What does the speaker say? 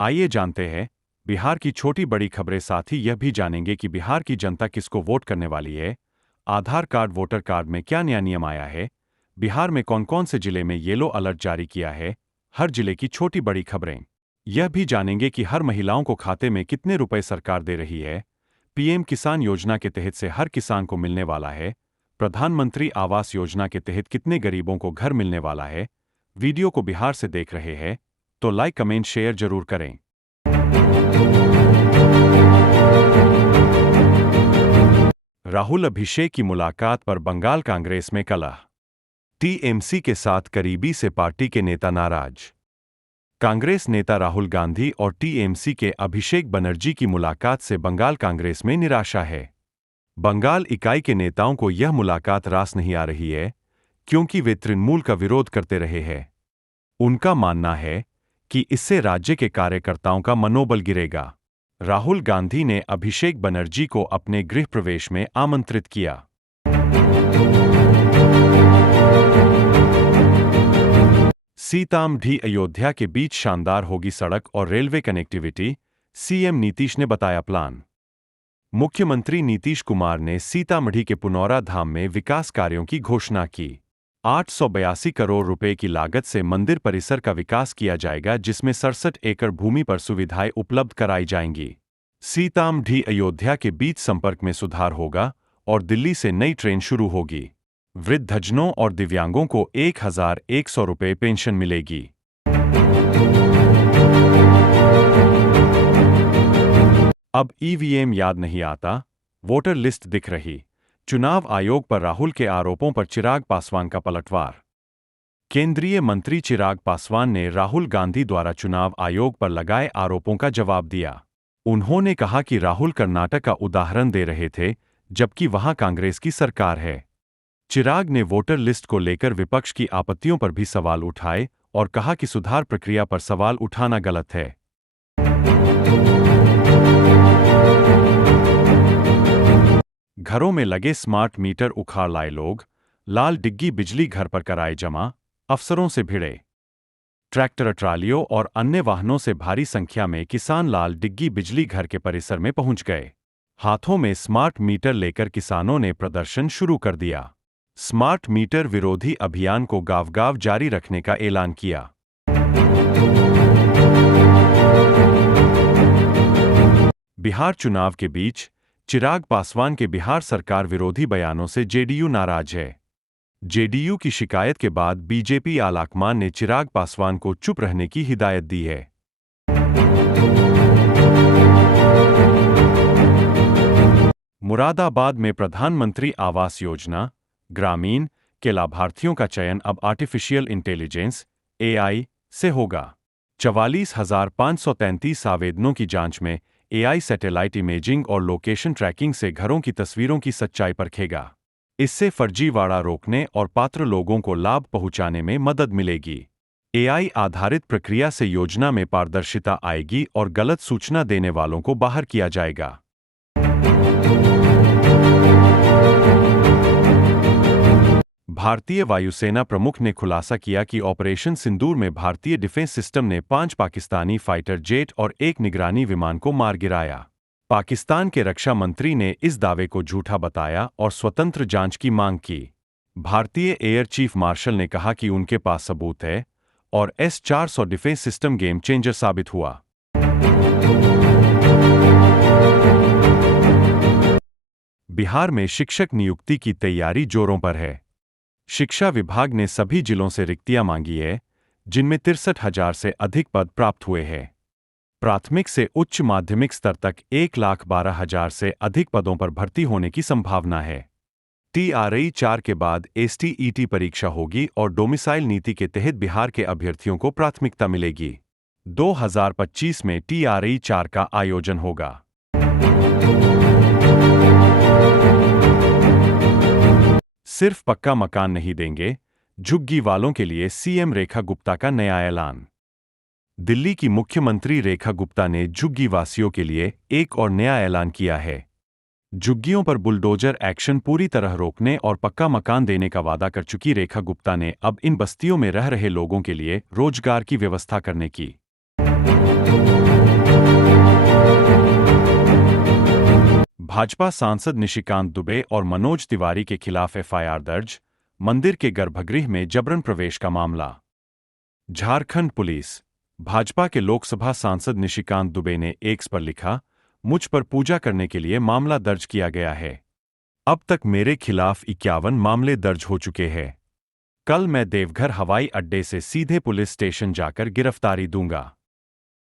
आइए जानते हैं बिहार की छोटी बड़ी खबरें। साथ ही यह भी जानेंगे कि बिहार की जनता किसको वोट करने वाली है। आधार कार्ड वोटर कार्ड में क्या नया नियम आया है। बिहार में कौन कौन से जिले में येलो अलर्ट जारी किया है। हर जिले की छोटी बड़ी खबरें। यह भी जानेंगे कि हर महिलाओं को खाते में कितने रुपए सरकार दे रही है। पीएम किसान योजना के तहत से हर किसान को मिलने वाला है। प्रधानमंत्री आवास योजना के तहत कितने गरीबों को घर मिलने वाला है। वीडियो को बिहार से देख रहे हैं तो लाइक कमेंट शेयर जरूर करें। राहुल अभिषेक की मुलाकात पर बंगाल कांग्रेस में कलह। टीएमसी के साथ करीबी से पार्टी के नेता नाराज। कांग्रेस नेता राहुल गांधी और टीएमसी के अभिषेक बनर्जी की मुलाकात से बंगाल कांग्रेस में निराशा है। बंगाल इकाई के नेताओं को यह मुलाकात रास नहीं आ रही है, क्योंकि वे तृणमूल का विरोध करते रहे हैं। उनका मानना है कि इससे राज्य के कार्यकर्ताओं का मनोबल गिरेगा। राहुल गांधी ने अभिषेक बनर्जी को अपने गृह प्रवेश में आमंत्रित किया। सीतामढ़ी अयोध्या के बीच शानदार होगी सड़क और रेलवे कनेक्टिविटी, सीएम नीतीश ने बताया प्लान। मुख्यमंत्री नीतीश कुमार ने सीतामढ़ी के पुनौरा धाम में विकास कार्यों की घोषणा की। 882 करोड़ रुपए की लागत से मंदिर परिसर का विकास किया जाएगा, जिसमें 67 एकड़ भूमि पर सुविधाएं उपलब्ध कराई जाएंगी। सीतामढ़ी अयोध्या के बीच संपर्क में सुधार होगा और दिल्ली से नई ट्रेन शुरू होगी। वृद्धजनों और दिव्यांगों को 1100 रुपए पेंशन मिलेगी। अब ईवीएम याद नहीं आता, वोटर लिस्ट दिख रही। चुनाव आयोग पर राहुल के आरोपों पर चिराग पासवान का पलटवार। केंद्रीय मंत्री चिराग पासवान ने राहुल गांधी द्वारा चुनाव आयोग पर लगाए आरोपों का जवाब दिया। उन्होंने कहा कि राहुल कर्नाटक का उदाहरण दे रहे थे, जबकि वहां कांग्रेस की सरकार है। चिराग ने वोटर लिस्ट को लेकर विपक्ष की आपत्तियों पर भी सवाल उठाए और कहा कि सुधार प्रक्रिया पर सवाल उठाना गलत है। घरों में लगे स्मार्ट मीटर उखाड़ लाए लोग, लाल डिग्गी बिजली घर पर कराए जमा, अफसरों से भिड़े। ट्रैक्टर ट्रालियों और अन्य वाहनों से भारी संख्या में किसान लाल डिग्गी बिजली घर के परिसर में पहुंच गए। हाथों में स्मार्ट मीटर लेकर किसानों ने प्रदर्शन शुरू कर दिया। स्मार्ट मीटर विरोधी अभियान को गांव-गांव जारी रखने का ऐलान किया। बिहार चुनाव के बीच चिराग पासवान के बिहार सरकार विरोधी बयानों से जेडीयू नाराज है। जेडीयू की शिकायत के बाद बीजेपी आलाकमान ने चिराग पासवान को चुप रहने की हिदायत दी है। मुरादाबाद में प्रधानमंत्री आवास योजना ग्रामीण के लाभार्थियों का चयन अब आर्टिफिशियल इंटेलिजेंस एआई से होगा। 44,533 आवेदनों की जांच में एआई सैटेलाइट इमेजिंग और लोकेशन ट्रैकिंग से घरों की तस्वीरों की सच्चाई परखेगा। इससे फर्जीवाड़ा रोकने और पात्र लोगों को लाभ पहुंचाने में मदद मिलेगी। एआई आधारित प्रक्रिया से योजना में पारदर्शिता आएगी और गलत सूचना देने वालों को बाहर किया जाएगा। भारतीय वायुसेना प्रमुख ने खुलासा किया कि ऑपरेशन सिंदूर में भारतीय डिफेंस सिस्टम ने 5 पाकिस्तानी फाइटर जेट और एक निगरानी विमान को मार गिराया। पाकिस्तान के रक्षा मंत्री ने इस दावे को झूठा बताया और स्वतंत्र जांच की मांग की। भारतीय एयर चीफ मार्शल ने कहा कि उनके पास सबूत है और S-400 defence system game changer साबित हुआ। बिहार में शिक्षक नियुक्ति की तैयारी जोरों पर है। शिक्षा विभाग ने सभी जिलों से रिक्तियां मांगी है, जिनमें 63,000 से अधिक पद प्राप्त हुए हैं। प्राथमिक से उच्च माध्यमिक स्तर तक 1,12,000 से अधिक पदों पर भर्ती होने की संभावना है। TRI 4 के बाद STET परीक्षा होगी और डोमिसाइल नीति के तहत बिहार के अभ्यर्थियों को प्राथमिकता मिलेगी। 2025 में TRI 4 का आयोजन होगा। सिर्फ पक्का मकान नहीं देंगे, झुग्गी वालों के लिए सीएम रेखा गुप्ता का नया ऐलान। दिल्ली की मुख्यमंत्री रेखा गुप्ता ने झुग्गी वासियों के लिए एक और नया ऐलान किया है। झुग्गियों पर बुलडोजर एक्शन पूरी तरह रोकने और पक्का मकान देने का वादा कर चुकी रेखा गुप्ता ने अब इन बस्तियों में रह रहे लोगों के लिए रोजगार की व्यवस्था करने की भाजपा सांसद निशिकांत दुबे और मनोज तिवारी के खिलाफ एफआईआर दर्ज, मंदिर के गर्भगृह में जबरन प्रवेश का मामला। झारखंड पुलिस। भाजपा के लोकसभा सांसद निशिकांत दुबे ने एक्स पर लिखा, मुझ पर पूजा करने के लिए मामला दर्ज किया गया है। अब तक मेरे खिलाफ 51 मामले दर्ज हो चुके हैं। कल मैं देवघर हवाई अड्डे से सीधे पुलिस स्टेशन जाकर गिरफ्तारी दूंगा।